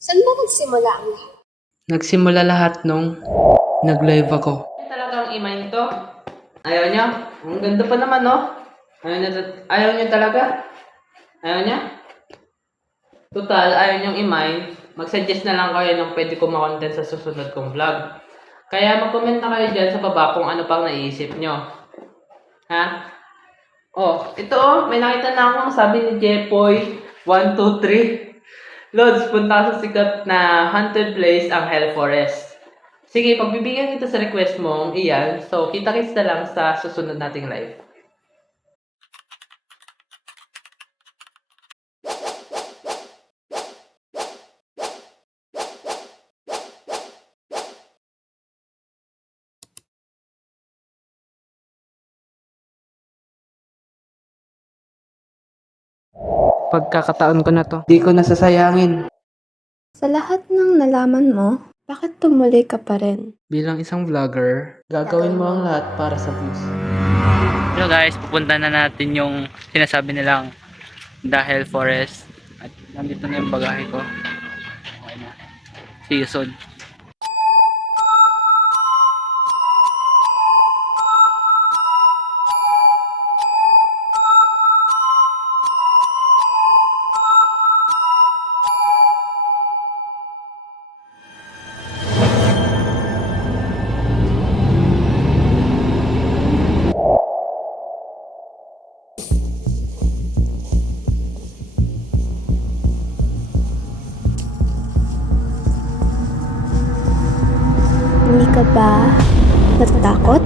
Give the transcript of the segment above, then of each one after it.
Saan ba nagsimula ang lahat? Nagsimula lahat nung nag-live ako. Talagang imain to. Ayaw niya? Ang ganda pa naman, no? Ayaw niya talaga? Ayaw niya? Total, ayaw niyang imain. Mag-suggest na lang kayo ng pwede ko ma-content sa susunod kong vlog. Kaya mag-comment na kayo dyan sa baba kung ano pang naisip nyo. Ha? Oh, ito oh, may nakita na akong sabi ni Jepoy 123. Lods, punta sa sikat na haunted place ang Hell Forest. Sige, pagbibigyan kita sa request mo, iyan. So, kita-kits na lang sa susunod nating live. Pagkakataon ko na to, di ko nasasayangin. Sa lahat ng nalaman mo, bakit tumuloy ka pa rin? Bilang isang vlogger, gagawin mo ang lahat para sa views. So guys, pupunta na natin yung sinasabi nilang The Hell Forest. At nandito na yung bagahe ko. Okay na. See you soon. Hindi ka ba natatakot?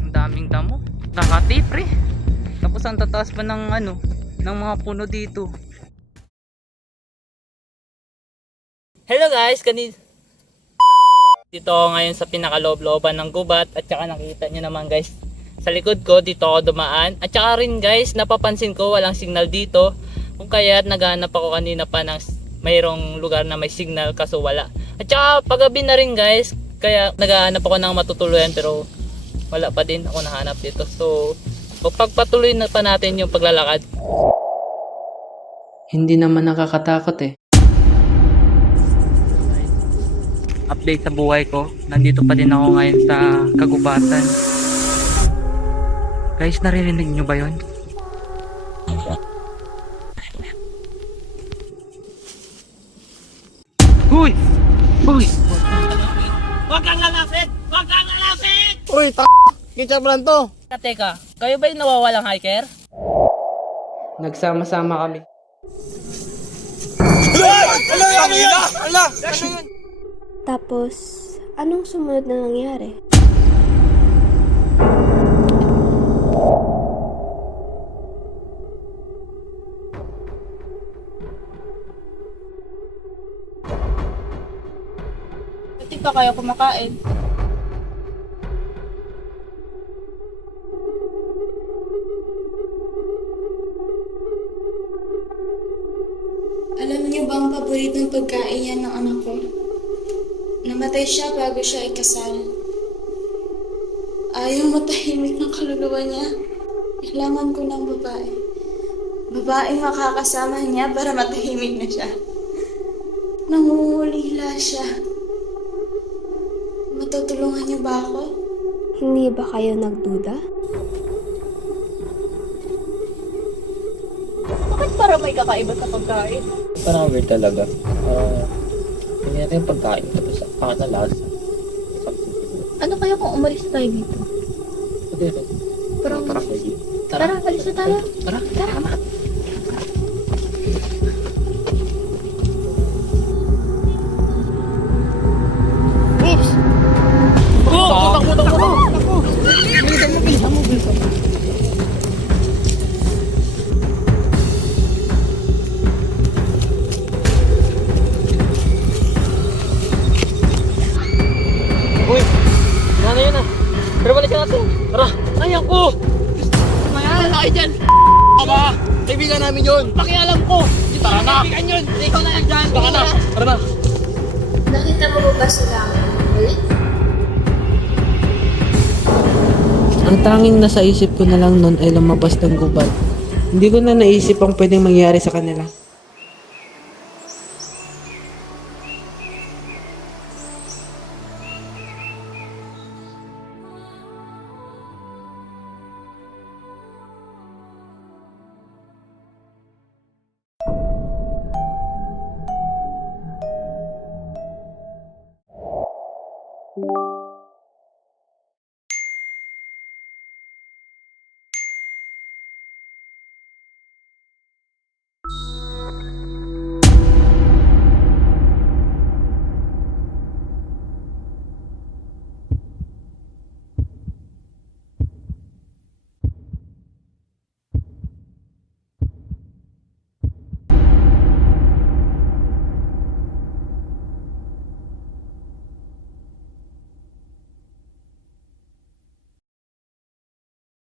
Ang daming damo. Nakatipre. Tapos ang tataas pa ng ng mga puno dito. Hello guys, dito ako ngayon sa pinakaloob-looban ng gubat at saka nakita nyo naman guys sa likod ko dito ako dumaan at saka rin guys napapansin ko walang signal dito kung kaya naghahanap ako kanina pa ng mayroong lugar na may signal kaso wala at saka paggabi na rin guys kaya naghahanap ako ng matutuluyan pero wala pa din ako nahanap dito so pagpatuloy na pa natin yung paglalakad. Hindi naman nakakatakot eh. Update sa buhay ko. Nandito pa din ako ngayon sa kagubatan. Guys, naririnig nyo ba yun? Uy! Uy! Huwag kang lalapit! Huwag kang lalapit! Uy, kitsa mo lang to. Teka, kayo ba yung nawawalang hiker? Nagsama-sama kami. Tapos, anong sumunod na nangyari? Hindi pa kayo kumakain. Alam niyo ba ang paboritong pagkain yan ng anak ko? Namatay siya bago siya ikasal. Ayaw matahimik ng kaluluwa niya. Kailangan ko ng babae. Babaeng makakasama niya para matahimik na siya. Nangungulila siya. Matutulungan niyo ba ako? Hindi ba kayo nagduda? Bakit para may kakaiba sa pagkain? Parang weird talaga. Hindi natin yung pagkain tapos pangat na lasa. Something siguro. Ano kaya kung umalis tayo dito? Pwede rin. Pero, Tara, pwede. tara, alis na tayo. Tara. Tara. Uy! Ano yun ah? Pero balikan natin. Tara! Ayaw ko! Wala kayo dyan. Aba, kaibigan namin yun. Pakialam ko. Tara na. Kaibigan yun. Ikaw na lang dyan. Tara na. Tara na. Nakita mo ba sila ulit? Ang tanging nasa isip ko na lang nun ay lumabas ng gubat. Hindi ko na naisip ang pwedeng mangyari sa kanila.